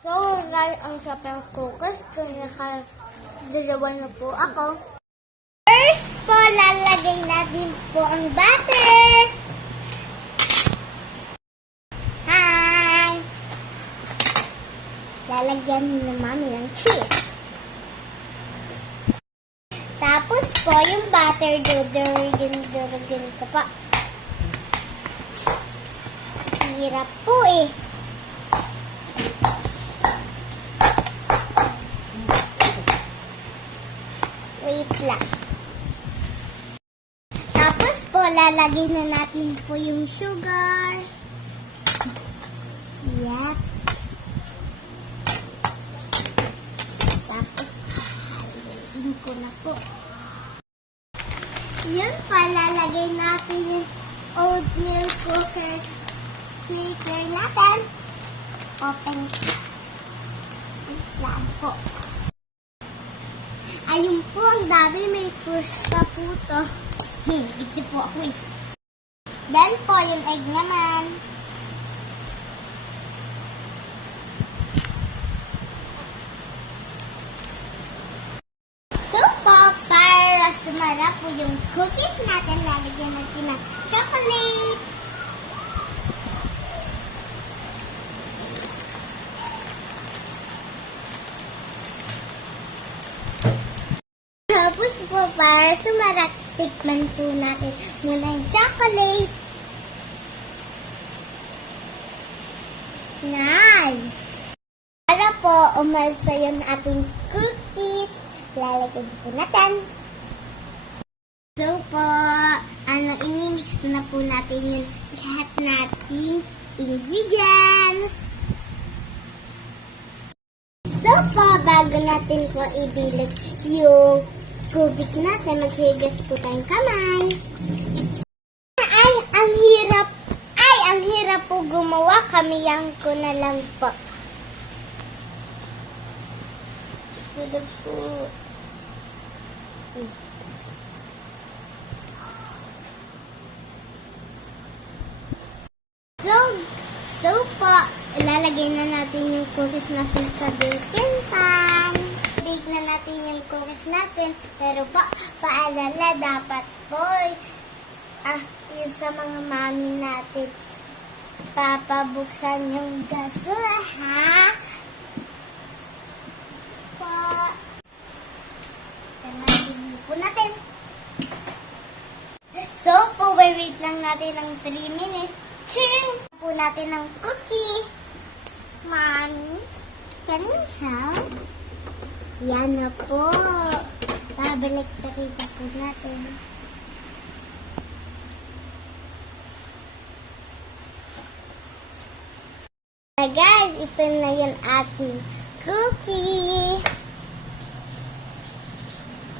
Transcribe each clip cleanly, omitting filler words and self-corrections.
So, guys, ang sapang focus kung nakadalawa na po ako. First po, lalagay natin po ang butter. Hi! Lalagyan ni na mami ng cheese. Tapos po, yung butter, dudurugin ko pa. Hirap po eh. Wait lang. Tapos po, lalagay na natin po yung sugar. Yes. Tapos, haluin ko na po. Yun pa, lalagay natin yung oatmeal cooker maker natin. Open. Wait lang po. Ayun po, ang dami. May first pa po to. Ito po ako eh. Then po, yung egg naman. So po, para sumarap po yung cookies natin, lalagyan natin ng chocolate. Tapos po, para sumarap, tikman po natin muna yung chocolate. Nice! Para po, umalsa yung ating cookies, lalagyan po natin. So po, imimix na po natin yung lahat nating ingredients. So po, bago natin po ibilot yung tubig natin, maghigas po tayong kamay. Ay, ang hirap. Ay, ang hirap po gumawa. Kamiyan ko na lang po. Tulog po. So po, ilalagay na natin yung cookies natin sa baking pan. Bake na natin yung cookies natin. Pero po, paalala, dapat po, yung sa mga mami natin, papabuksan yung gasol, ha? Po. Tanahin po natin. So po, wait lang natin ng 3 minutes. Ching! Po natin ng cookie. Mommy, can we help? Yan na po. Babalik na rin po natin. Guys, ito na yung ating cookie.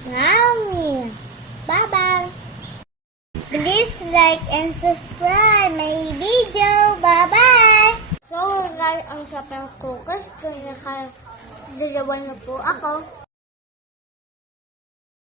Yummy! Bye-bye! Please like and subscribe my video. Bye-bye! So guys, ang sapang focus kung nakadalawa na po ako.